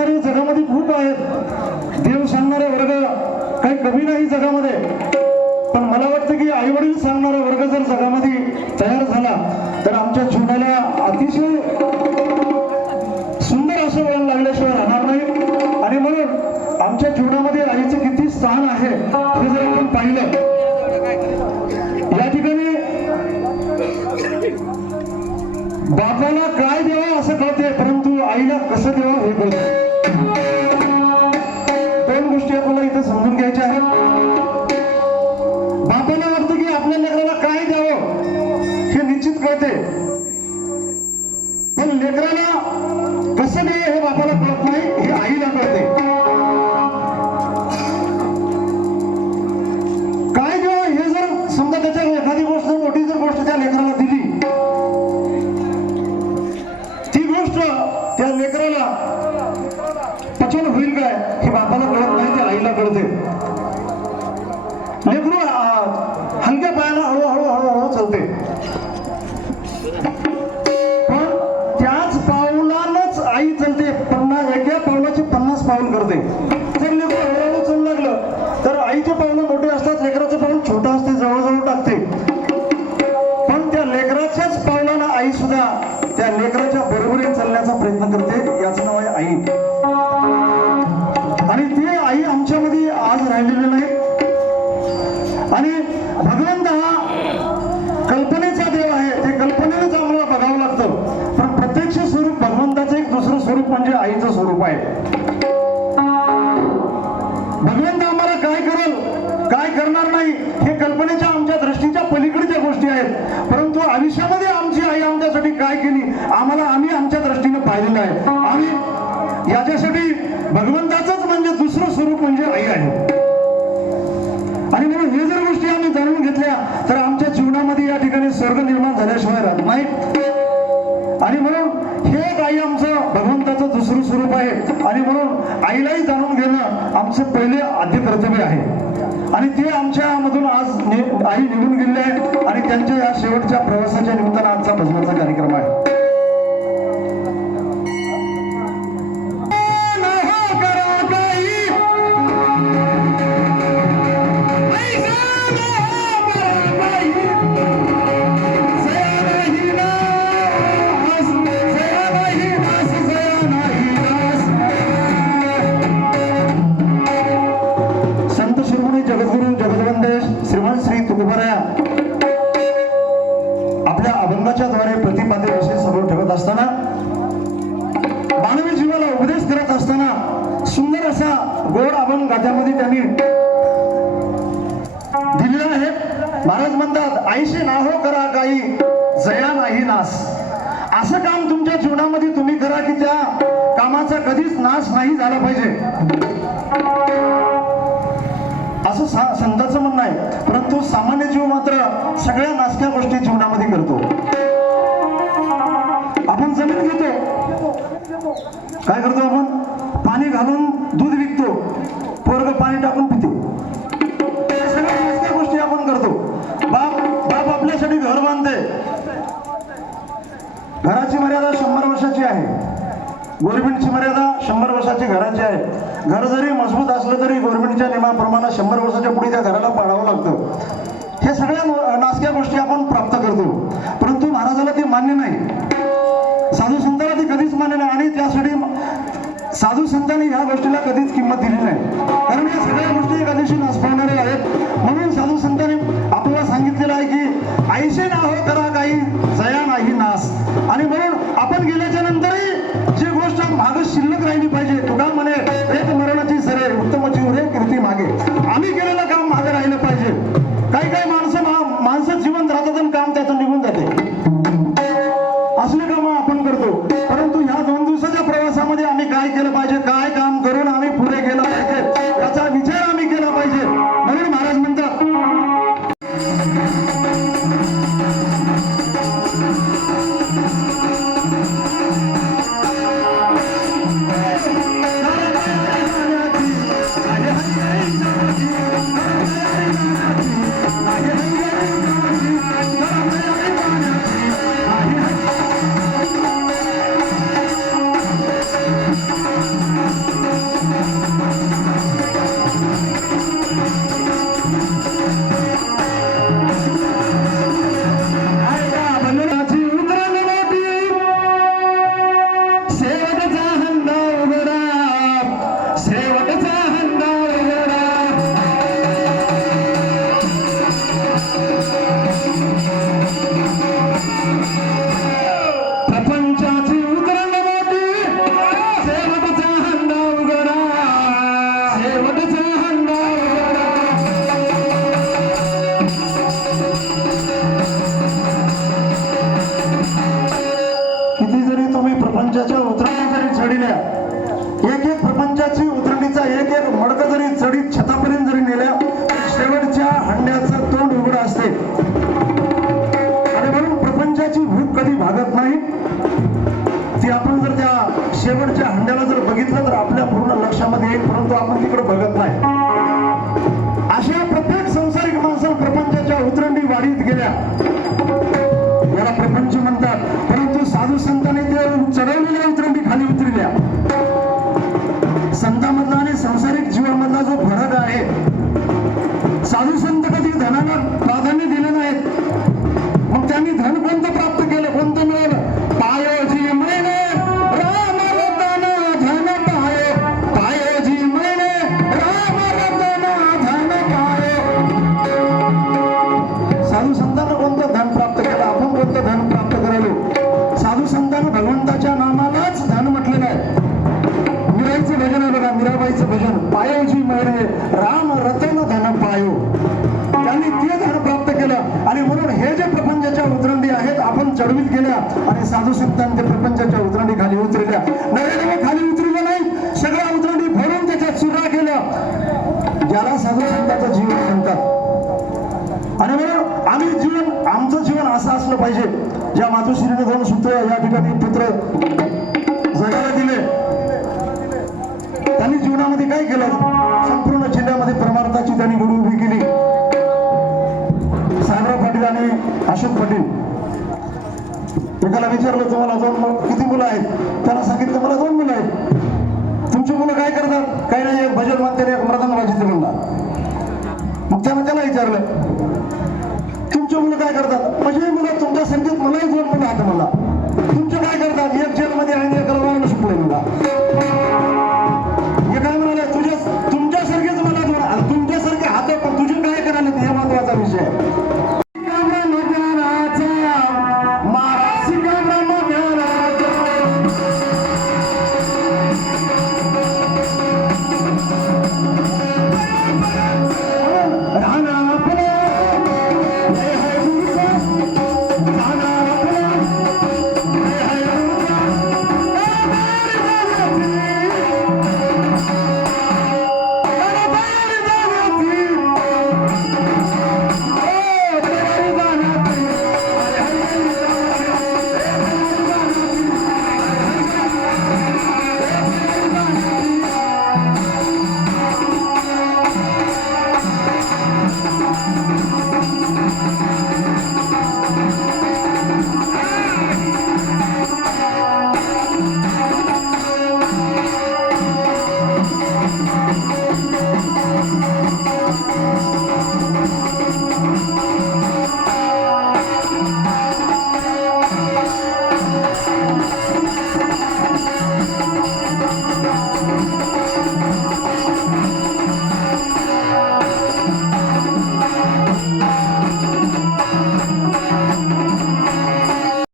सांगणारे जगामध्ये खूप आहेत, देव सांगणारे वर्ग काही कमी नाही जगामध्ये. पण मला वाटतं की आई वडील सांगणारा वर्ग जर जगामध्ये तयार झाला तर आमच्या जीवनाला अतिशय सुंदर असं वळण लागल्याशिवाय राहणार नाही. आणि म्हणून आमच्या जीवनामध्ये आईचं किती स्थान आहे हे जर आपण पाहिलं, या ठिकाणी बापाला काय द्यावं असं कळते, परंतु आईला कसं द्यावं हे कळते. दोन गोष्टी आपल्याला इथं समजून घ्यायच्या आहेत. बापाला वाटतं की आपल्या लेकराला काय द्यावं हे निश्चित कळते, पण लेकराला कसं द्यावं हे बापाला कळत नाही, हे आईला कळते. काय द्यावं हे जर समजा त्याच्या एखादी गोष्ट मोठी जर गोष्ट त्या लेकराला दिली, ती गोष्ट त्या लेकराला पचन होईल काय हे बापाला कळत नाही, ते आईला कळते. लेकरू हलक्या पायाला हळूहळू हळूहळू चालते, पण त्याच पावलानच आई चालते. एका पावलाची 50 पाऊल करते. जर लेकरू हळूहळू चालू लागलं तर आईचे पावलं मोठे असतात, लेकराचं पाऊल छोटं असते, जवळजवळ टाकते. पण त्या लेकराच्याच पावलाला आई सुद्धा त्या लेकराच्या बरोबरीने चालण्याचा प्रयत्न करते. याचं नाव आहे आई. आणि ते आई आमच्यामध्ये आज राहिलेले नाही. आणि भगवंत हा कल्पनेचा देव आहे, ते कल्पनेनेच आम्हाला बघावं लागतं. पण प्रत्यक्ष स्वरूप भगवंताचं एक दुसरं स्वरूप म्हणजे आईचं स्वरूप आहे. भगवंत आम्हाला काय करेल काय करणार नाही हे कल्पनेच्या आमच्या दृष्टीच्या पलीकडच्या गोष्टी आहेत, परंतु आयुष्यामध्ये आमची आई आमच्यासाठी काय केली आम्ही आमच्या दृष्टीने पाहिलेलं आहे. आम्ही याच्यासाठी भगवंताचंच म्हणजे दुसरं स्वरूप म्हणजे आई आहे. आणि म्हणून हे जर गोष्टी आम्ही जाणून घेतल्या तर आमच्या जीवनामध्ये या ठिकाणी स्वर्ग निर्माण झाल्याशिवाय राहत नाही. आणि म्हणून हे आई आमचं भगवंताचं दुसरं स्वरूप आहे. आणि म्हणून आईलाही जाणून घेणं आमचं पहिले आद्य कर्तव्य आहे. आणि ते आमच्या मधून आज आई निघून गेले आहे. आणि त्यांच्या या शेवटच्या प्रवासाच्या निमित्तानं आजचा भजनाचा कार्यक्रम आहे. आपल्या अभंगाच्या द्वारे प्रतिपादक विषय समोर ठेवत असताना, मानवी जीवाला उपदेश करत असताना सुंदर असा गोड अभंग गाथ्यामध्ये त्यांनी दिलेला आहे. महाराज म्हणतात, आईशी नाहो करा काही जया नाही नास. असं काम तुमच्या जीवनामध्ये तुम्ही करा की त्या कामाचा कधीच नाश नाही झाला पाहिजे, असं संतांचं म्हणणं आहे. परंतु सामान्य जीव मात्र सगळ्या नासक्या गोष्टी जीवनामध्ये करतो. आपण जमीन घेतो, काय करतो आपण? पाणी घालून दूध विकतो, पोरग पाणी टाकून पितो. सगळ्या नासक्या गोष्टी आपण करतो. बाप आपल्यासाठी घर बांधते, घराची मर्यादा 100 वर्षाची आहे. गव्हर्नमेंटची मर्यादा 100 वर्षाची घराची आहे. घर जरी मजबूत असलं तरी गव्हर्नमेंटच्या नियमाप्रमाणे 100 वर्षाच्या पुढे त्या घराला पाडावं लागतं. हे सगळ्या नासक्या गोष्टी आपण प्राप्त करतो, परंतु महाराजाला ते मान्य नाही, साधू संतांना ते कधीच मान्य नाही. आणि त्यासाठी साधू संतांनी ह्या गोष्टीला कधीच किंमत दिली नाही, कारण या सगळ्या गोष्टी एका दिवशी नाश पावणाऱ्या आहेत. म्हणून साधू संतांनी आपल्याला सांगितलेलं आहे की आईशे ना हो करा काही जया नाही नास. आणि म्हणून आपण गेल्याच्या नंतरही जी गोष्ट मागे शिल्लक राहिली पाहिजे, तुका म्हणे एक मरणाची सरे उत्तमची रे कीर्ती मागे. आम्ही केलेलं काम मागे राहिलं पाहिजे. काही माणसं जिवंत राहतात आणि काम त्यातून निघून जाते, असले काम आपण करतो. परंतु ह्या 2 दिवसाच्या प्रवासामध्ये आम्ही काय केलं पाहिजे, काय काम करून आम्ही पुढे गेलं पाहिजे याचा विचार आम्ही केला पाहिजे. म्हणून महाराज म्हणतात, एक एक प्रपंचाची उतरणीचा एक एक मडकं जरी चढीत छतापर्यंत जरी नेल्या शेवटच्या हंड्याचं तोंड उघडं असते. आणि म्हणून प्रपंचाची भूक कधी भागत नाही. ती आपण जर त्या शेवटच्या हंड्याला जर बघितलं तर आपल्या पूर्ण लक्षामध्ये येईल, परंतु आपण तिकडे बघत नाही. अशा प्रत्येक संसारिक माणसाला प्रपंचाच्या उतरंडी वाढीत गेल्या, याला प्रपंच म्हणतात. परंतु साधू संतांनी ते चढवलेल्या उतरंडी खाली उतरल्या. संतांमधला आणि संसारिक जीवामधला जो फरक आहे, साधू संत कधी धनाला प्राधान्य दिले नाहीत. मग त्यांनी धन कोणतं प्राप्त केलं, कोणतं मिळवलं? पायोजी मैने राम रतन धन पायो, पायोजी मैने राम रतन धन पायो. साधू संतांना कोणतं धन प्राप्त केलं, आपण कोणतं धन प्राप्त करायलो? साधू संतांना भगवंताच्या नामालाच धन म्हटलेलं आहे. मीराईचं भजन आहे बघा, मीराबाईचं भजन, पायोजी मैने राम रतन धन पायो. त्यांनी ते धन प्राप्त केलं. आणि म्हणून हे जे प्रपंचाच्या उतरंडी आहेत आपण चढवीत गेल्या, आणि साधू संतांनी ते प्रपंचाच्या उतरंडी खाली उतरल्या. नव्हे खाली उतरल्या नाही, सगळ्या उतरंडी भरून त्याच्यात चुरा केल्या, ज्याला साधू संतांचं जीवन म्हणतात. आणि म्हणून आम्ही जीवन, आमचं जीवन असं असलं पाहिजे. ज्या मातोश्रीने 2 सूत्र या ठिकाणी पुत्र जगाला दिले, त्यांनी जीवनामध्ये काय केलं? संपूर्ण जिल्ह्यामध्ये परमार्थाची त्यांनी गुरु उभी केली. साहेबराव पाटील आणि अशोक पाटील. एकाला विचारलं तुम्हाला किती मुलं आहेत? त्याला सांगितलं मला 2 मुलं आहेत. तुमची मुलं काय करतात? काही नाही, एक भजन म्हणते, एक मृदंग वाजवते म्हणला. मग त्याला विचारलं तुमची मुलं काय करतात? म्हणजे मुलं तुमच्या संगीत, मलाही 2 मुलं आहेत म्हणला.